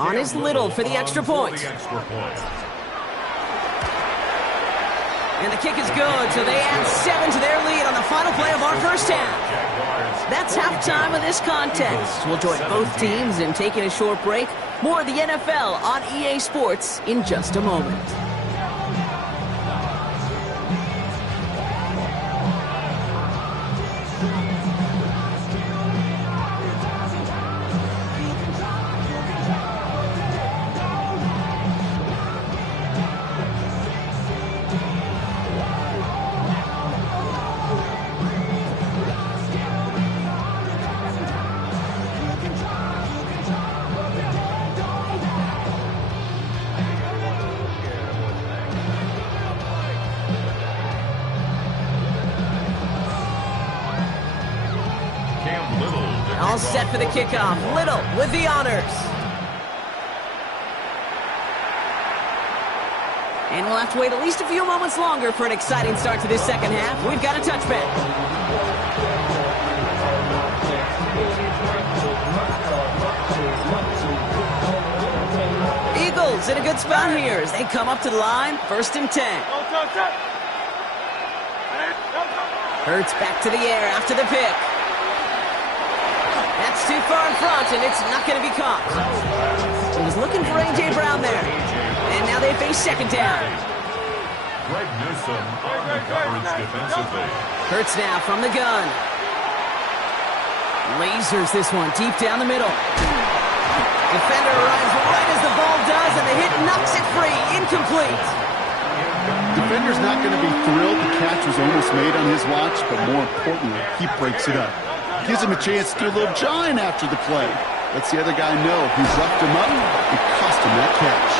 On is Little for the extra point. And the kick is good, so they add 7 to their lead on the final play of our first half. That's halftime of this contest. We'll join both teams in taking a short break. More of the NFL on EA Sports in just a moment. All set for the kickoff. Little with the honors. And we'll have to wait at least a few moments longer for an exciting start to this second half. We've got a touchback. Eagles in a good spot here as they come up to the line. 1st and 10. Hurts back to the air after the pick. That's too far in front, and it's not going to be caught. He was looking for A.J. Brown there. And now they face second down. Greg Newsome on the coverage defensively. Hurts now from the gun. Lasers this one deep down the middle. Defender arrives right as the ball does, and the hit knocks it free. Incomplete. Defender's not going to be thrilled the catch was almost made on his watch, but more importantly, he breaks it up. Gives him a chance to do a little jawing after the play. Lets the other guy know he roughed him up and cost him that catch.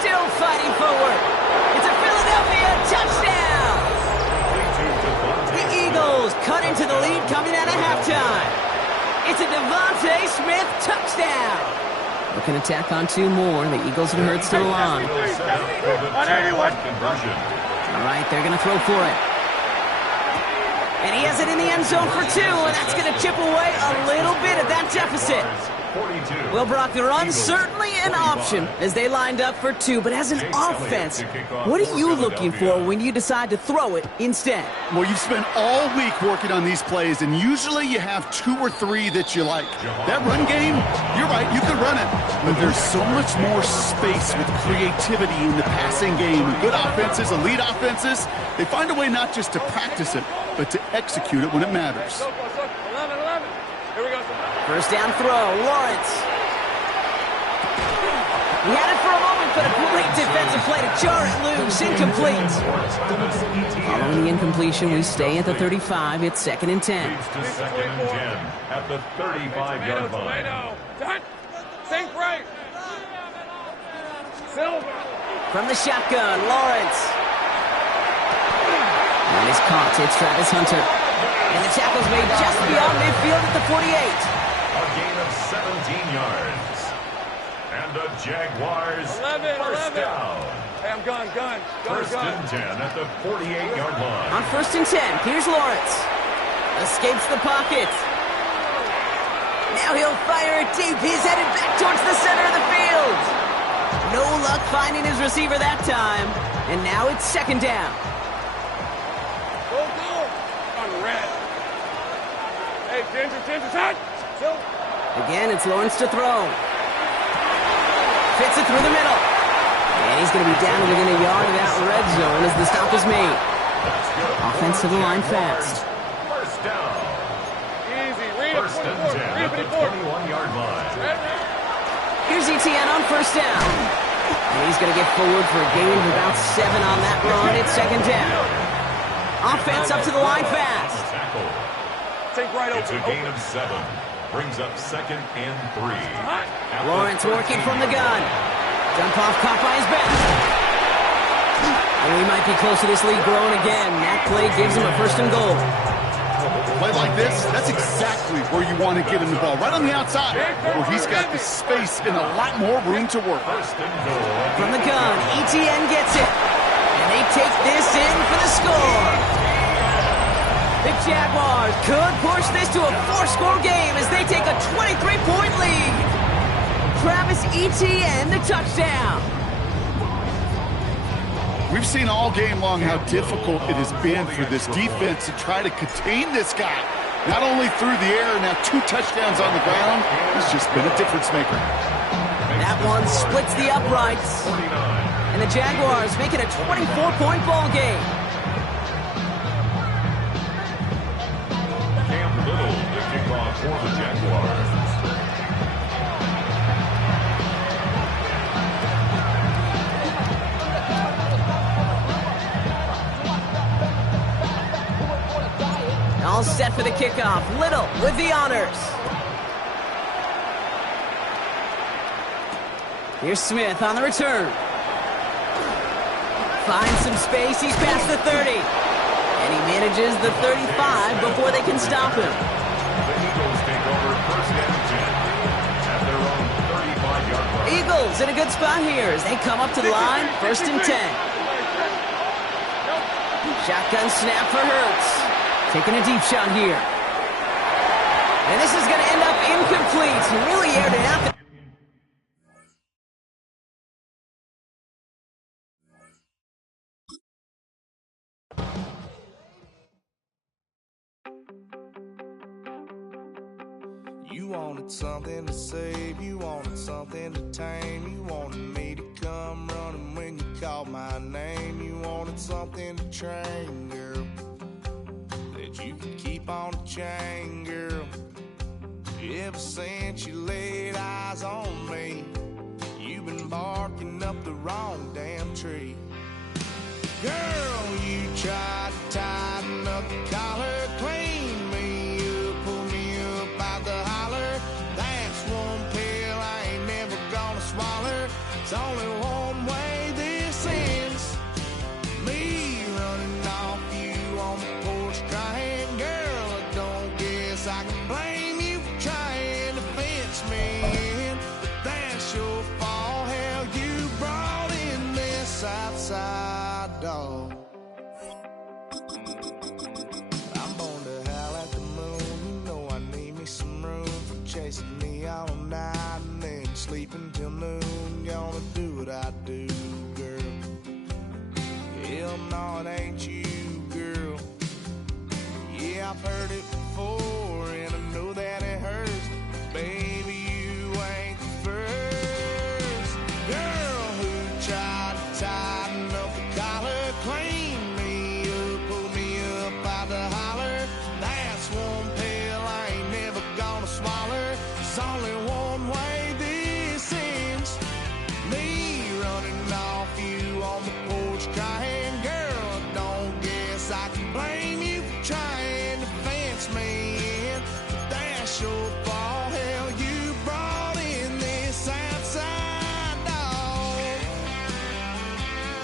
Still fighting forward. It's a Philadelphia touchdown. The Eagles cut into the lead coming out of halftime. It's a Devontae Smith touchdown. Looking to tack on 2 more. The Eagles and Hurts to the line. All right, they're going to throw for it. And he has it in the end zone for 2, and that's going to chip away a little bit of that deficit. Well, Brock, the run's certainly an option as they lined up for 2, but as an offense, what are you looking for when you decide to throw it instead? Well, you've spent all week working on these plays, and usually you have 2 or 3 that you like. That run game, you're right, you can run it, but there's so much more space with creativity in the passing game. Good offenses, elite offenses, they find a way not just to practice it, but to execute it when it matters. 1st down throw, Lawrence. He had it for a moment, but a great defensive play to jar it loose. Incomplete. Following the incompletion, we stay at the 35. It's 2nd and 10. Leads to 2nd and 10 at the 35-yard line. Think right. Silver. From the shotgun, Lawrence. And it's caught. It's Travis Hunter. And the tackle's made just beyond midfield at the 48. A gain of 17 yards. And the Jaguars 1st down. Hey, I'm gun. 1st and 10 at the 48-yard line. On 1st and 10, here's Lawrence. Escapes the pocket. Now he'll fire it deep. He's headed back towards the center of the field. No luck finding his receiver that time. And now it's 2nd down. Go. On the red. Hey, Ginger, touch. Again, it's Lawrence to throw. Fits it through the middle. And he's going to be down to within a yard of that red zone as the stop is made. Offense to the line fast. 1st down. Easy. Read 1st and 10 at the 21-yard line. Here's Etienne on 1st down. And he's going to get forward for a gain of about 7 on that run. It's 2nd down. Offense up to the line fast. Take right over. It's a gain of 7. Brings up 2nd and 3. Lawrence working from the gun. Jump off caught by his back. And we might be close to this lead growing again. That play gives him a 1st and goal. Play like this, that's exactly where you want to get him the ball. Right on the outside, where he's got the space and a lot more room to work. 1st and goal. From the gun, Etienne gets it. And they take this in for the score. The Jaguars could push this to a 4-score game as they take a 23-point lead. Travis Etienne, the touchdown. We've seen all game long how difficult it has been for this defense to try to contain this guy. Not only through the air, now 2 touchdowns on the ground. He's just been a difference maker. That one splits the uprights. And the Jaguars make it a 24-point ball game. Cam Little, the kickoff for the Jaguars. All set for the kickoff. Little with the honors. Here's Smith on the return. Finds some space. He's past the 30. And he manages the 35 before they can stop him. The Eagles take over first and 10 at their own 35-yard line. Eagles in a good spot here as they come up to the line. First and 10. Shotgun snap for Hurts. Taking a deep shot here. And this is going to end up incomplete. He really aired it out. You wanted something to save, you wanted something to tame, you wanted me to come running when you called my name, you wanted something to train, girl, that you could keep on the chain, girl. Ever since you laid eyes on me, you've been barking up the wrong damn tree. Girl, you tried to tighten up the collar, clean me up, pull me up out the holler. That's one pill I ain't never gonna swallow. It's only one way this ends. Me running off you on the porch crying. Girl, I don't guess I can blame you for trying to fence me in. But that's your fault, hell, you brought in this outside dog. I'm born to howl at the moon. You know I need me some room for chasing me all night and then sleeping till noon. Gonna do what I do, girl. Hell no, it ain't you, girl. Yeah, I've heard it before and I know that it hurts. Baby, you ain't the first girl who tried to tighten up the collar, clean me up, pull me up out the holler. That's one pill I ain't never gonna swallow. There's only one way this ends. Me running off you on the porch crying. Girl, I don't guess I can blame you for trying to fence me in. But that's your fault, hell, you brought in this outside dog.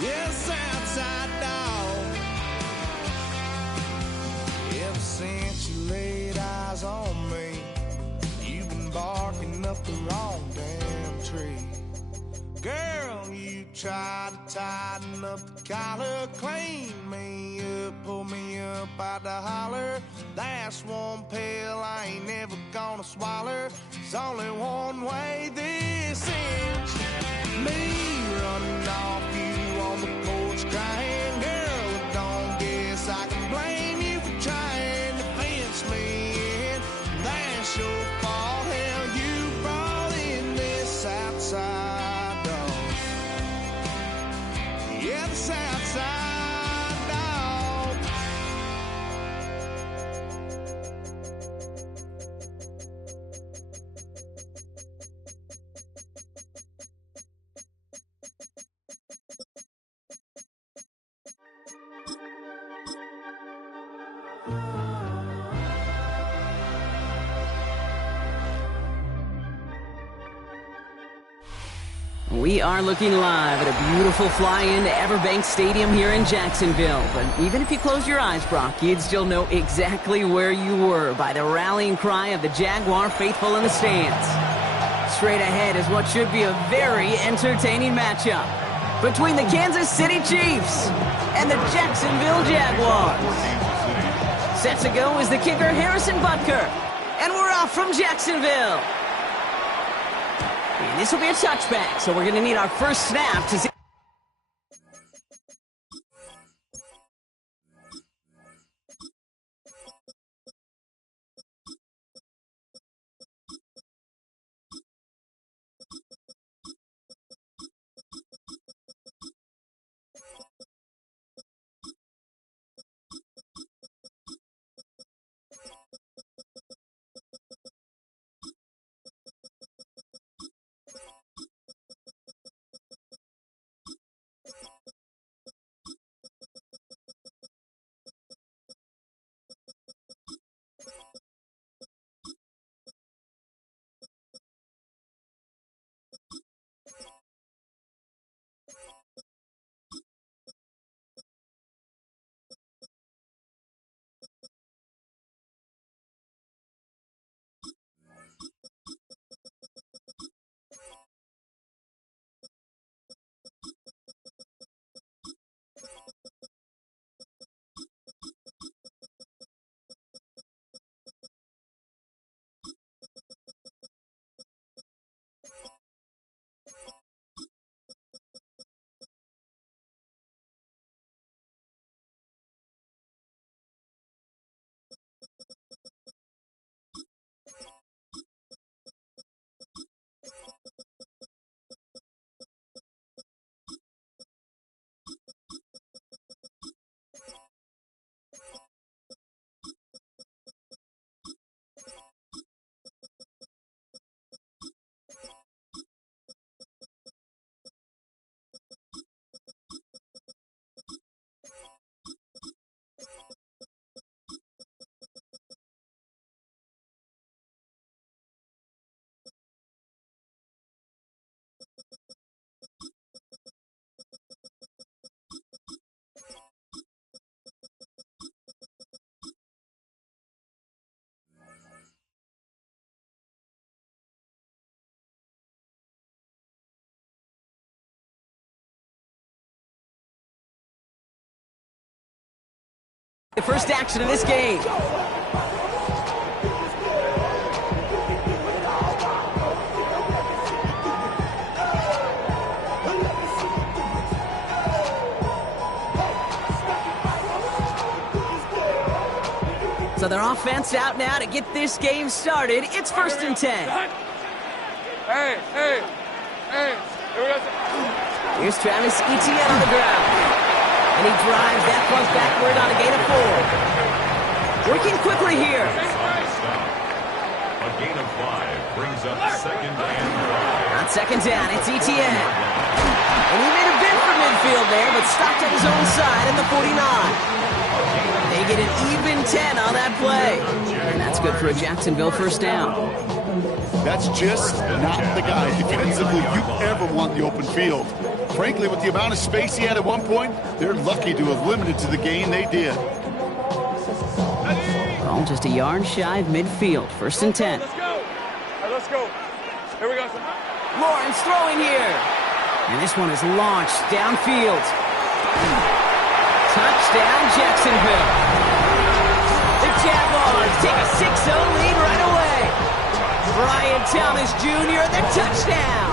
Yes, outside dog. Ever since you laid eyes on me, you've been barking up the wrong damn tree. Girl, you tried to tighten up the collar, clean me up, pull me up out the holler. That's one pill I ain't never gonna swallow. There's only one way this ends. Me running off you on the porch crying. Girl, I don't guess I can blame you for trying to fence me in. That's your fault, hell, you brought in this outside dog. Yeah, this outside dog. We are looking live at a beautiful fly-in to Everbank Stadium here in Jacksonville. But even if you close your eyes, Brock, you'd still know exactly where you were by the rallying cry of the Jaguar faithful in the stands. Straight ahead is what should be a very entertaining matchup between the Kansas City Chiefs and the Jacksonville Jaguars. Set to go is the kicker, Harrison Butker. And we're off from Jacksonville. And this will be a touchback, so we're going to need our first snap to see. The first action of this game. So their offense out now to get this game started. It's 1st and 10. Hey. Here we go. Here's Travis Etienne on the ground. And he drives that punt backward on a gain of 4. Working quickly here. A gain of 5 brings up 2nd and 5. On 2nd down, it's Etienne. And he made a bid for midfield there, but stopped at his own side at the 49. They get an even 10 on that play. And that's good for a Jacksonville first down. That's just not the guy defensively you ever want the open field. Frankly, with the amount of space he had at one point, they're lucky to have limited to the gain they did. All just a yard shy of midfield. 1st and 10. Let's go. All right, let's go. Here we go. Lawrence throwing here. And this one is launched downfield. Touchdown, Jacksonville. The Jaguars take a 6-0 lead right away. Brian Thomas Jr., the touchdown.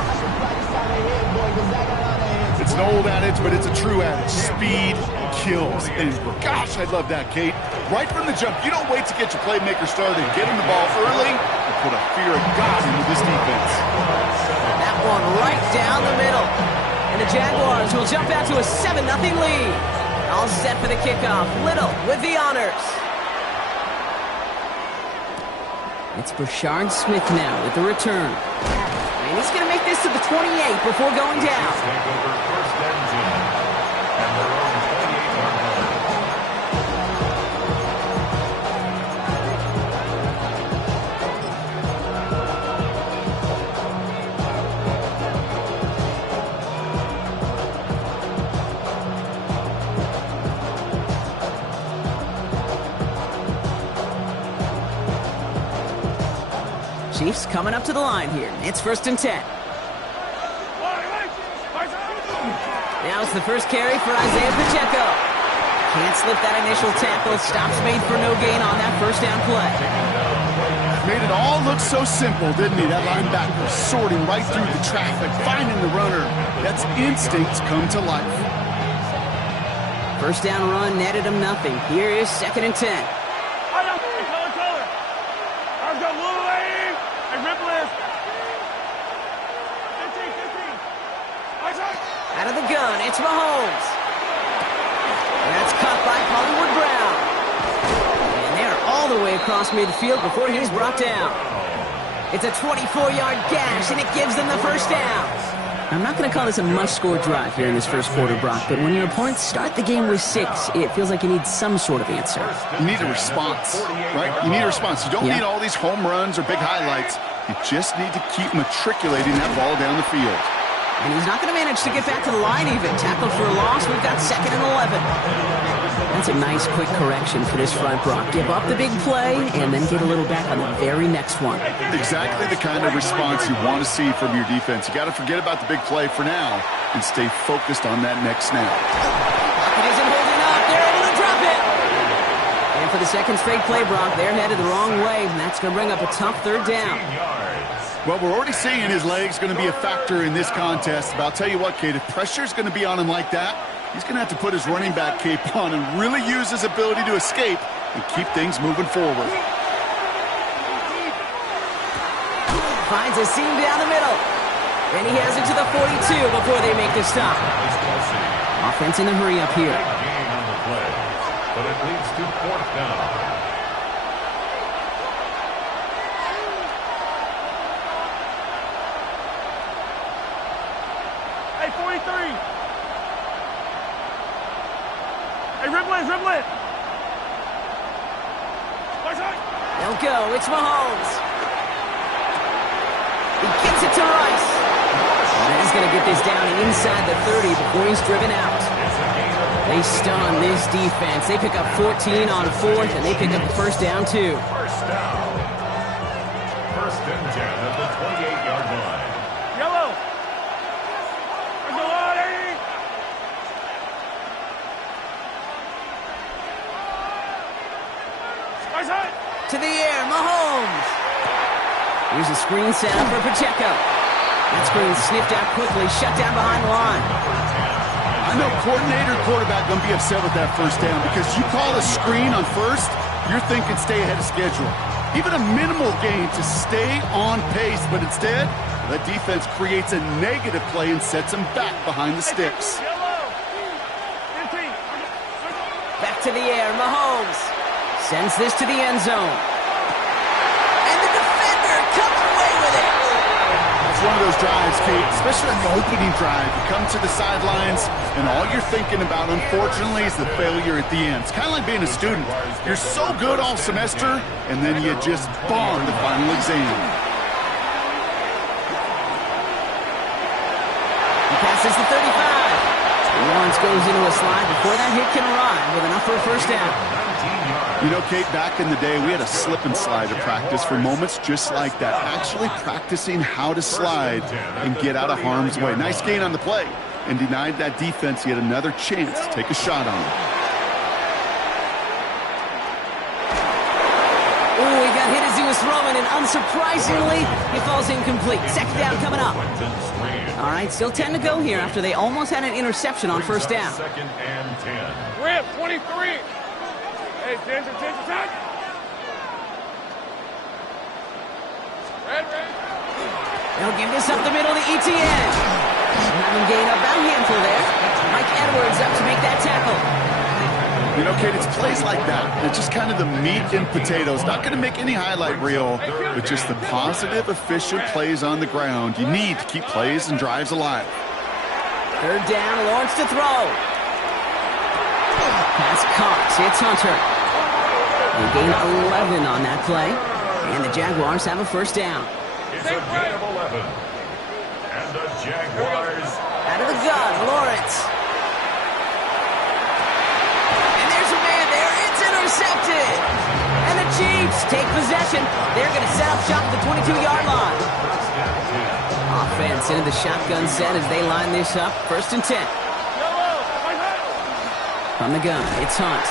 It's an old adage, but it's a true adage. Speed kills. And gosh, I love that, Kate. Right from the jump, you don't wait to get your playmaker started. Get him the ball early and put a fear of God into this defense. That one right down the middle. And the Jaguars will jump out to a 7-0 lead. All set for the kickoff. Little with the honors. It's Brashard Smith now with the return. And he's going to make this to the 28 before going down. Take over 1st and 10. And their own 28-yard line. Chiefs coming up to the line here. It's 1st and 10. Now it's the first carry for Isaiah Pacheco. Can't slip that initial tackle. Stops made for no gain on that first down play. Made it all look so simple, didn't he? That linebacker sorting right through the traffic, finding the runner. That's instincts come to life. First down run netted him nothing. Here is 2nd and 10. Out of the gun, it's Mahomes. That's caught by Hollywood Brown. And they're all the way across midfield before he's brought down. It's a 24-yard gash, and it gives them the first down. I'm not going to call this a must-score drive here in this first quarter, Brock, but when your opponents start the game with 6, it feels like you need some sort of answer. You need a response, right? You need a response. You don't need all these home runs or big highlights. You just need to keep matriculating that ball down the field. And he's not going to manage to get back to the line even. Tackled for a loss. We've got 2nd and 11. That's a nice quick correction for this front, Brock. Give up the big play and then get a little back on the very next one. Exactly the kind of response you want to see from your defense. You got to forget about the big play for now and stay focused on that next snap. It isn't holding up. They're able to drop it. And for the second straight play, Brock, they're headed the wrong way, and that's going to bring up a tough 3rd down. Well, we're already seeing his legs going to be a factor in this contest. But I'll tell you what, Kate, if pressure's going to be on him like that, he's going to have to put his running back cape on and really use his ability to escape and keep things moving forward. Finds a seam down the middle. And he has it to the 42 before they make the stop. Offense in the hurry up here. Gain on the play, but it leads to 4th down. Dribble it. They'll go. It's Mahomes. He gets it to Rice. And he's going to get this down inside the 30 before he's driven out. They stun this defense. They pick up 14 on 4th, and they pick up the first down, too. First down. 1st and 10 at the 28-yard line. Yellow. To the air, Mahomes. Here's a screen set up for Pacheco. That screen sniffed out quickly, shut down behind the line. I know coordinator quarterback going to be upset with that first down because you call a screen on first, you're thinking stay ahead of schedule. Even a minimal gain to stay on pace, but instead, the defense creates a negative play and sets him back behind the sticks. Back to the air, Mahomes. Sends this to the end zone. And the defender comes away with it. It's one of those drives, Kate, especially on the opening drive. You come to the sidelines, and all you're thinking about, unfortunately, is the failure at the end. It's kind of like being a student. You're so good all semester, and then you just bomb the final exam. He passes the 35. Lawrence goes into a slide before that hit can arrive with enough for a first down. You know, Kate, back in the day, we had a slip and slide to practice for moments just like that. Actually practicing how to slide and get out of harm's way. Nice gain on the play and denied that defense yet another chance to take a shot on him. Oh, he got hit as he was throwing, and unsurprisingly, he falls incomplete. 2nd down coming up. All right, still 10 to go here after they almost had an interception on first down. 2nd and 10. Rip, 23. Hey, attention. Red. They'll give this up the middle to ETN. Having gained about a handful there. Mike Edwards up to make that tackle. You know, Kate, it's plays like that. It's just kind of the meat and potatoes. Not going to make any highlight reel, but just the positive, efficient plays on the ground. You need to keep plays and drives alive. 3rd down, Lawrence to throw. Pass caught. It's Hunter. They gain 11 on that play, and the Jaguars have a first down. It's a gain of 11. And the Jaguars... Out of the gun, Lawrence. And there's a man there. It's intercepted. And the Chiefs take possession. They're going to set up shop at the 22-yard line. Offense into the shotgun set as they line this up. 1st and 10. From the gun, it's Hunt.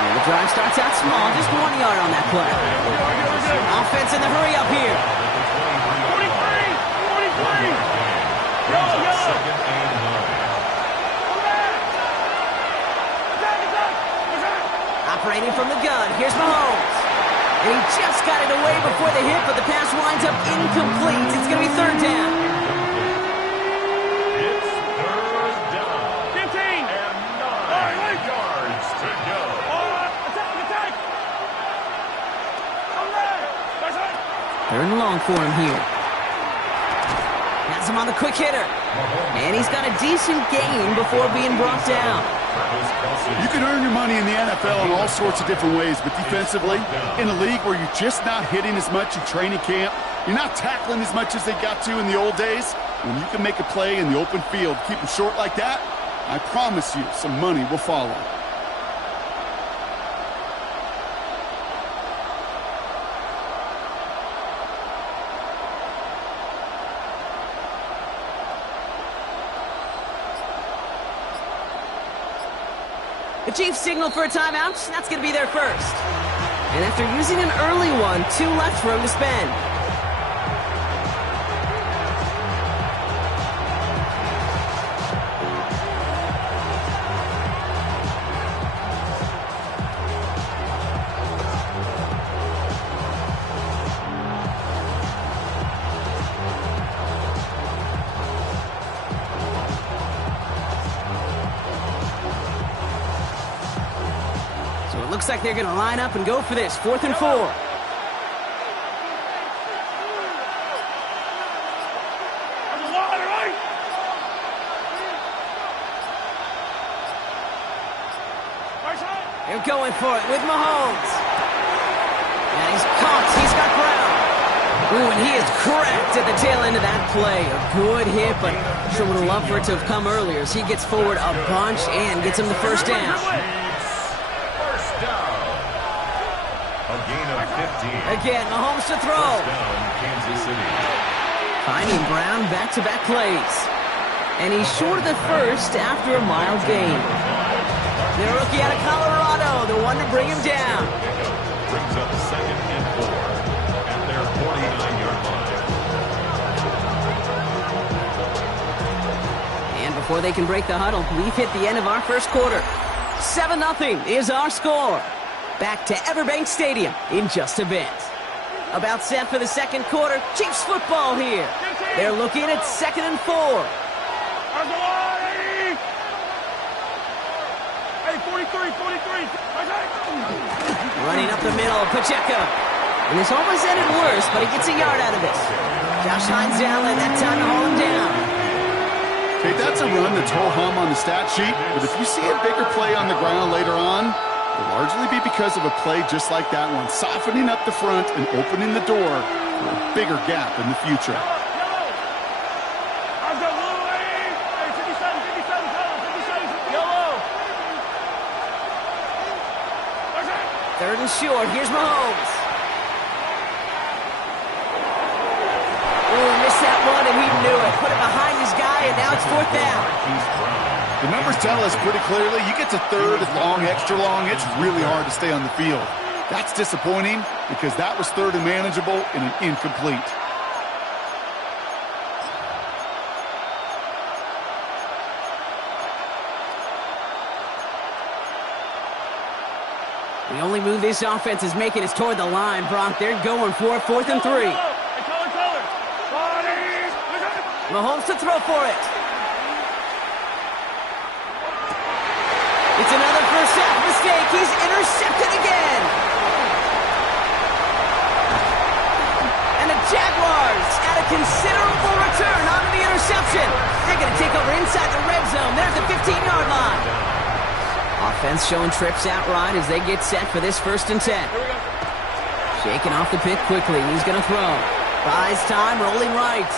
And the drive starts out small, just 1 yard on that play. offense in the hurry up here. 43! Yo! Second and 9. Operating from the gun, here's Mahomes. And he just got it away before the hit, but the pass winds up incomplete. It's going to be third down. It's third down. 15! And 9 yards to go. Attack! Come back! Third and long for him here. Has him on the quick hitter. And he's got a decent gain before being brought down. You can earn your money in the NFL in all sorts of different ways, but defensively, in a league where you're just not hitting as much in training camp, you're not tackling as much as they got to in the old days, when you can make a play in the open field, keep them short like that, I promise you some money will follow. The Chiefs signal for a timeout. That's going to be their first. And after using an early one, 2 left for him to spend. Looks like they're going to line up and go for this. 4th and 4. They're going for it with Mahomes. And he's caught. He's got ground. Ooh, and he is cracked at the tail end of that play. A good hit, but sure would have loved for it to have come earlier as he gets forward a bunch and gets him the first down. A gain of 15. Again, Mahomes to throw. Down, Kansas City. Finding Brown back-to-back plays. And he's short of the first after a mild gain. The rookie out of Colorado, the one to bring him down. Brings up 2nd and 4 at their 49-yard line. And before they can break the huddle, we've hit the end of our first quarter. 7-0 is our score. Back to Everbank Stadium in just a bit. About set for the second quarter. Chiefs football here. They're looking at 2nd and 4. Hey, 43. Running up the middle, Pacheco. And this almost ended worse, but he gets a yard out of this. Josh Hines Allen, that time to haul him down. Okay, that's a run that's ho-hum on the stat sheet, but if you see a bigger play on the ground later on, it'll largely be because of a play just like that one, softening up the front and opening the door for a bigger gap in the future. Third and short. Here's Mahomes. Ooh, missed that one, and he knew it. Put it behind his guy, and now it's 4th down. The numbers tell us pretty clearly, you get to 3rd and long, extra long, it's really hard to stay on the field. That's disappointing because that was 3rd and manageable and an incomplete. The only move this offense is making is toward the line, Brock. They're going for it. 4th and 3. Mahomes to throw for it. It's another first half mistake. He's intercepted again. And the Jaguars at a considerable return onto the interception. They're going to take over inside the red zone. There's the 15-yard line. Offense showing trips outright as they get set for this 1st and 10. Shaking off the pick quickly. He's going to throw. Buys time, rolling right.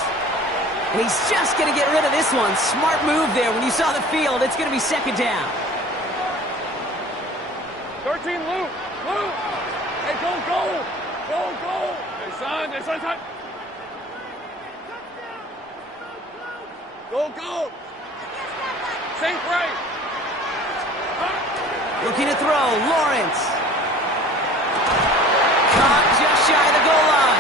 And he's just going to get rid of this one. Smart move there. When you saw the field, it's going to be 2nd down. 13, Luke. Hey, go. Hey, son. Go. Sink right. Looking to throw. Lawrence. Caught just shy of the goal line.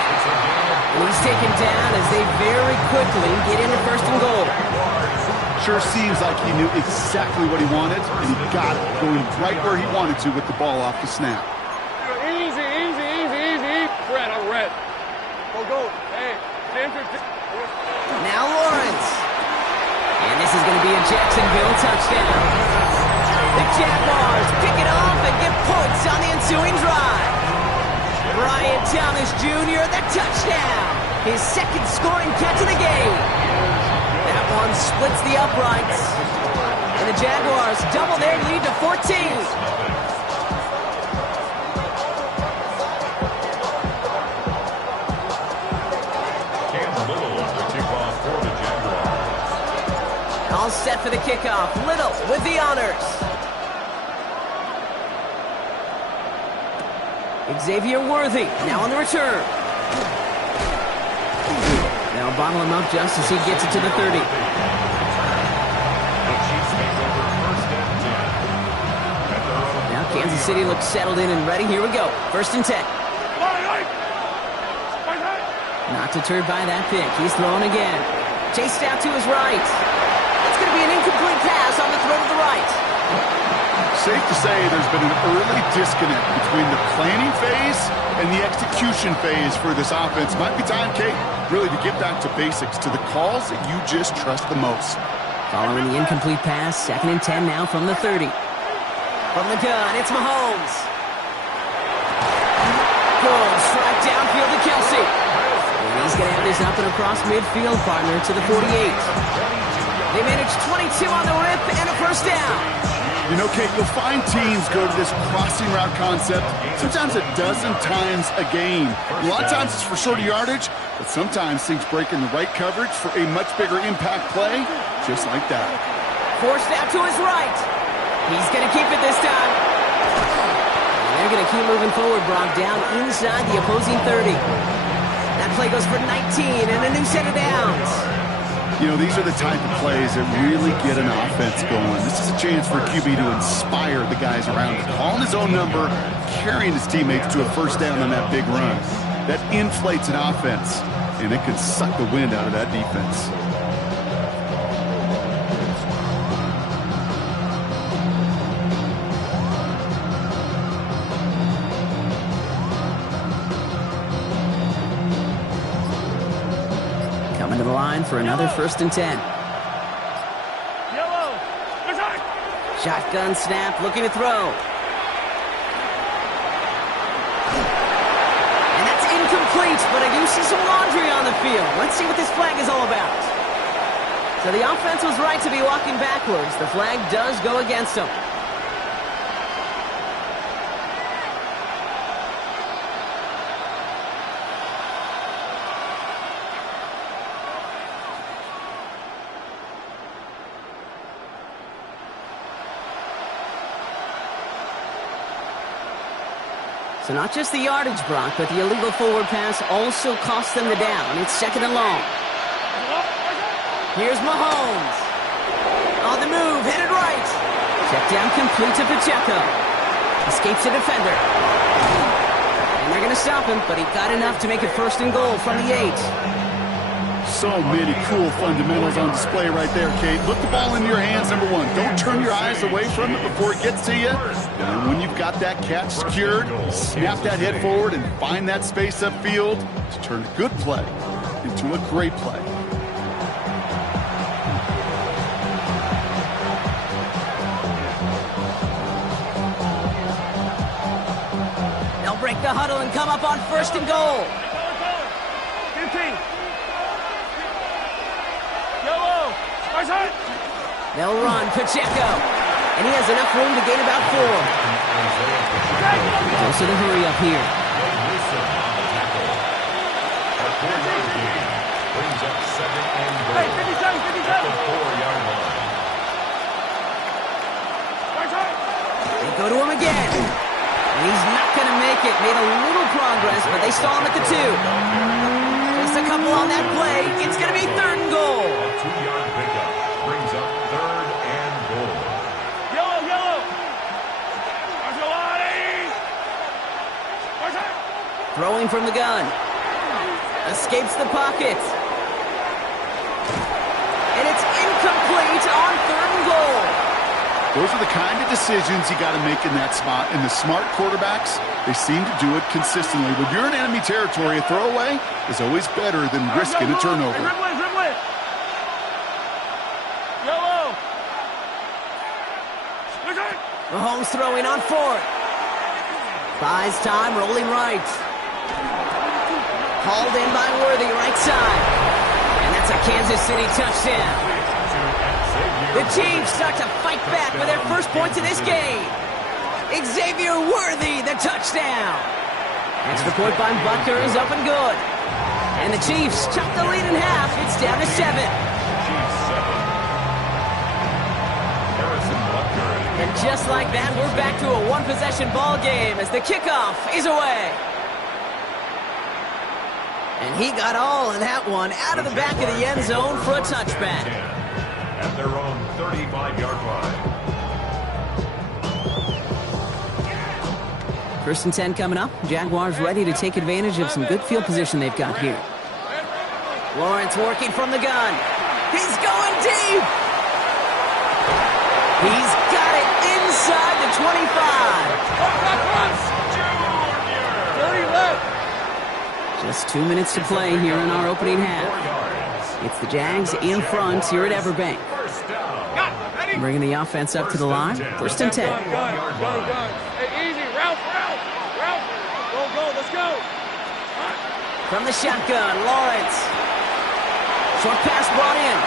taken down as they very quickly get into first and goal. Sure seems like he knew exactly what he wanted, and he got it, going right where he wanted to with the ball off the snap. Easy, easy, easy, easy. Red on red. Go. Hey, Now Lawrence. And this is going to be a Jacksonville touchdown. The Jaguars pick it off and get points on the ensuing drive. Brian Thomas Jr., the touchdown. His second scoring catch of the game. That one splits the uprights. And the Jaguars double their lead to 14. All set for the kickoff. Little with the honors. Xavier Worthy now on the return. Now bottle him up just as he gets it to the 30. Now Kansas City looks settled in and ready. Here we go. 1st and 10. Not deterred by that pick. He's throwing again. Chased out to his right. That's going to be an incomplete pass on the throw to the right. Safe to say there's been an early disconnect between the planning phase and the execution phase for this offense. Might be time, Kate, really to get back to basics, to the calls that you just trust the most. Following the incomplete pass, 2nd and 10 now from the 30. From the gun, it's Mahomes. Good strike downfield to Kelsey. And he's going to have this up and across midfield, partner, to the 48. They managed 22 on the rip and a first down. You know, Kate, you'll find teams go to this crossing route concept sometimes a dozen times a game. A lot of times it's for shorter yardage, but sometimes things break in the right coverage for a much bigger impact play, just like that. Forced out to his right. He's going to keep it this time. And they're going to keep moving forward, Brock, down inside the opposing 30. That play goes for 19 and a new set of downs. You know, these are the type of plays that really get an offense going. This is a chance for a QB to inspire the guys around him. Calling his own number, carrying his teammates to a first down on that big run. That inflates an offense, and it can suck the wind out of that defense. Coming to the line for another 1st and 10. Yellow. Shotgun snap, looking to throw. And that's incomplete, but I do see some laundry on the field. Let's see what this flag is all about. So the offense was right to be walking backwards. The flag does go against them. So not just the yardage, Brock, but the illegal forward pass also cost them the down. It's 2nd and long. Here's Mahomes. On the move, headed right. Check down complete to Pacheco. Escapes the defender. And they're going to stop him, but he got enough to make it 1st and goal from the 8. So many cool fundamentals on display right there, Kate. Look the ball into your hands, number one. Don't turn your eyes away from it before it gets to you. And when you've got that catch secured, snap that head forward and find that space upfield to turn a good play into a great play. They'll break the huddle and come up on 1st and goal. 15. Yellow. They'll run Pacheco. And he has enough room to gain about 4. Goes to the hurry up here. Hey, 57, 57. They go to him again. And he's not going to make it. Made a little progress, but they stall him at the 2. Just a couple on that play. It's going to be 3rd and goal. A 2-yard pickup brings up 3rd and goal. Yellow. Throwing from the gun. Escapes the pocket. And it's incomplete on 3rd and goal. Those are the kind of decisions you got to make in that spot. And the smart quarterbacks, they seem to do it consistently. When you're in enemy territory, a throwaway is always better than risking a turnover. Mahomes throwing on 4th. Buys time, rolling right. Hauled in by Worthy, right side. And that's a Kansas City touchdown. The Chiefs start to fight back with their first points in this game. Xavier Worthy, the touchdown. Extra point by Butker is up and good. And the Chiefs chop the lead in half. It's down to 7. And just like that, we're back to a one-possession ball game as the kickoff is away. And he got all of that one out of the back of the end zone for a touchback. At their own 35-yard line. 1st and 10 coming up. Jaguars ready to take advantage of some good field position they've got here. Lawrence working from the gun. He's going deep. He's got it inside the 25. 30 left. Just 2 minutes to play here in our opening half. It's the Jags in front here at Everbank. Bringing the offense up to the line. 1st and 10. Gun. Hey, easy. Route. Go. Let's go. From the shotgun, Lawrence. Short pass brought in.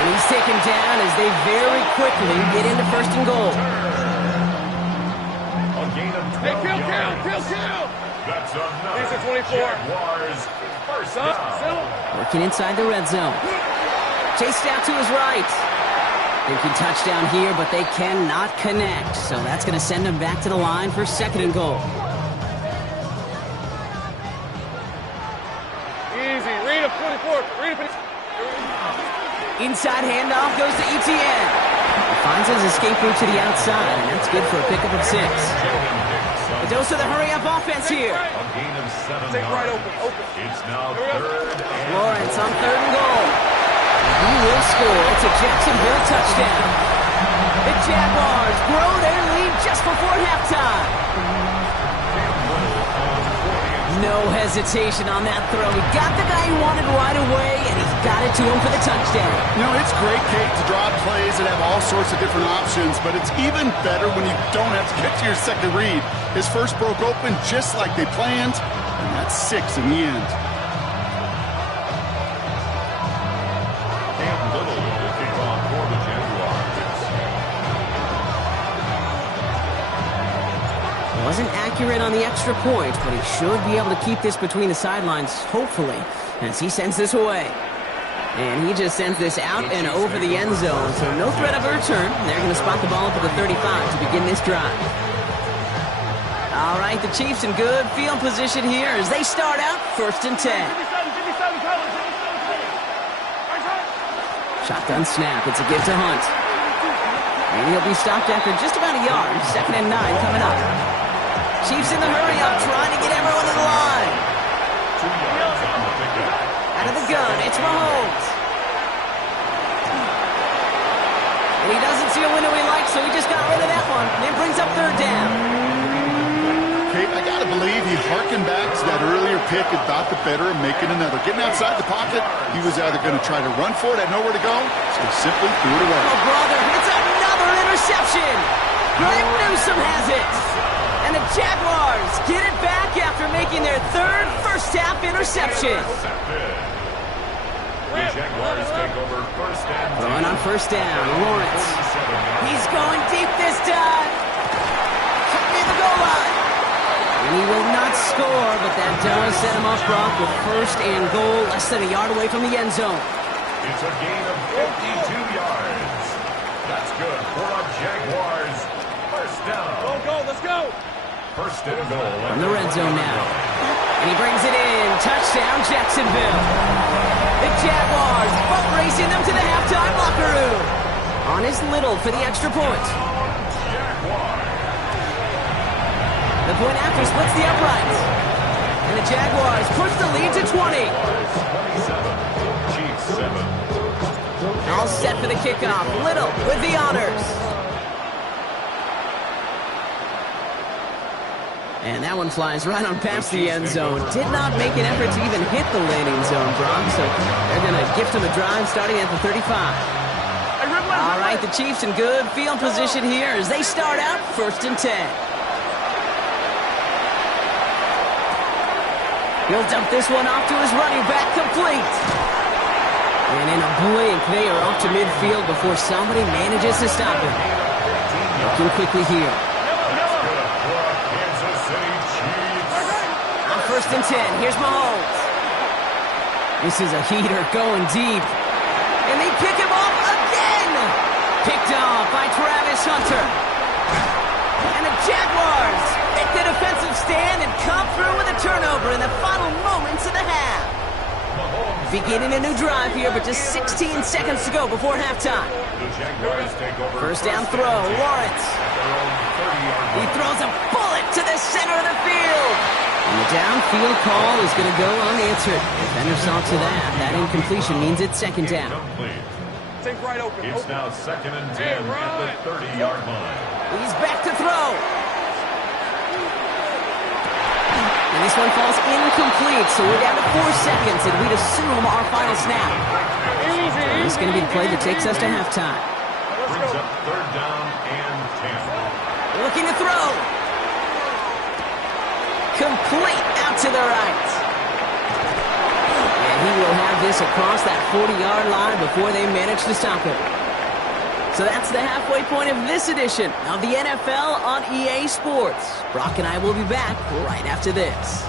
And he's taken down as they very quickly get into 1st and goal. A gain of 12 yards. Kill. That's enough. These are 24. Jaguars, 1st down. Working inside the red zone. Chased out to his right. Thinking touchdown here, but they cannot connect. So that's going to send them back to the line for 2nd and goal. Easy. Read a 44. Inside handoff goes to Etienne. He finds his escape route to the outside, and that's good for a pickup of 6. A dose of the hurry-up offense here. A gain of 7 Take yards. right open. It's now 3rd and Lawrence on 3rd and goal. He will score. It's a Jacksonville touchdown. The Jaguars grow their lead just before halftime. No hesitation on that throw. He got the guy he wanted right away, and he's got it to him for the touchdown. You know, it's great, Kate, to draw plays that have all sorts of different options, but it's even better when you don't have to get to your second read. His first broke open just like they planned, and that's 6 in the end. Cam Little will kick off for the Jaguars. Wasn't accurate on the extra point, but he should be able to keep this between the sidelines, hopefully, as he sends this away. And he just sends this out and over the end zone, so no threat of a return. They're going to spot the ball up at the 35 to begin this drive. All right, the Chiefs in good field position here as they start out 1st and 10. Shotgun snap. It's a give to Hunt. And he'll be stopped after just about a yard. 2nd and 9 coming up. Chiefs in the hurry-up, trying to get everyone to the line. 2 yards on the pickup. Out of the gun, it's Mahomes. And he doesn't see a window he likes, so he just got rid of that one. And it brings up 3rd down. Kate, I got to believe he harkened back to that earlier pick and thought the better of making another. Getting outside the pocket, he was either going to try to run for it, had nowhere to go, so he simply threw it away. Oh, brother, it's another interception. Greg Newsome has it. And the Jaguars get it back after making their 3rd first-half interception. The Jaguars take over 1st and 10. Throwing on 1st down, Lawrence. He's going deep this time. Cut near the goal line. And he will not score, but that does set him off Brock with 1st and goal, less than a yard away from the end zone. It's a gain of 52 yards. That's good for the Jaguars. 1st down. Go. Let's go. 1st and goal. From the red zone now. And he brings it in. Touchdown, Jacksonville. The Jaguars boat racing them to the halftime locker room. On his Little for the extra point. The point after splits the uprights. And the Jaguars push the lead to 20. 27, Chiefs 7. All set for the kickoff. Little with the honors. And that one flies right on past the end zone. Did not make an effort to even hit the landing zone, Brock. So they're going to gift him a drive starting at the 35. All right, the Chiefs in good field position here as they start out 1st and 10. He'll dump this one off to his running back, complete. And in a blink, they are off to midfield before somebody manages to stop him. Looking quickly here. On 1st and 10, here's Mahomes. This is a heater going deep. And they pick him off again. Picked off by Travis Hunter. And the Jaguars make the defensive stand and come through with a turnover in the final moments of the half. Beginning a new drive here, but just 16 seconds to go before halftime. First down throw, Lawrence. He throws a bullet to the center of the field. And the downfield call is going to go unanswered. Defender saw to that. That incompletion means it's 2nd down. Think right open. It's now 2nd and 10 at the 30-yard line. He's back to throw. And this one falls incomplete, so we're down to 4 seconds, and we'd assume our final snap. And this is going to be the play that takes us to halftime. Brings up 3rd down and 10. Looking to throw. Complete out to the right. And he will have this across that 40-yard line before they manage to stop him. So that's the halfway point of this edition of the NFL on EA Sports. Brock and I will be back right after this.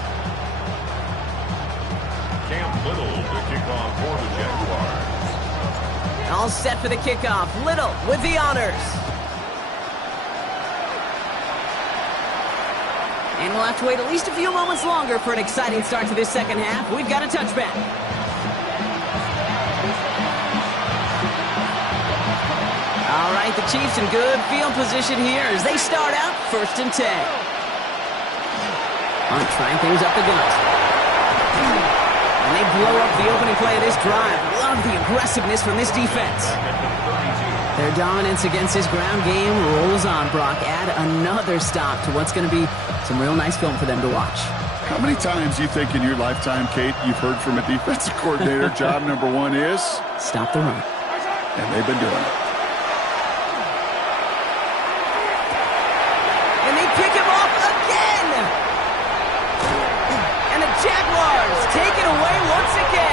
Cam Little to kick off for the Jaguars. All set for the kickoff. Little with the honors. And we'll have to wait at least a few moments longer for an exciting start to this second half. We've got a touchback. All right, the Chiefs in good field position here as they start out 1st and 10. Hunt trying things up the gut. And they blow up the opening play of this drive. Love the aggressiveness from this defense. Their dominance against this ground game rolls on, Brock. Add another stop to what's going to be some real nice film for them to watch. How many times do you think in your lifetime, Kate, you've heard from a defensive coordinator, job number 1 is? Stop the run. And they've been doing it. And they pick him off again! And the Jaguars take it away once again.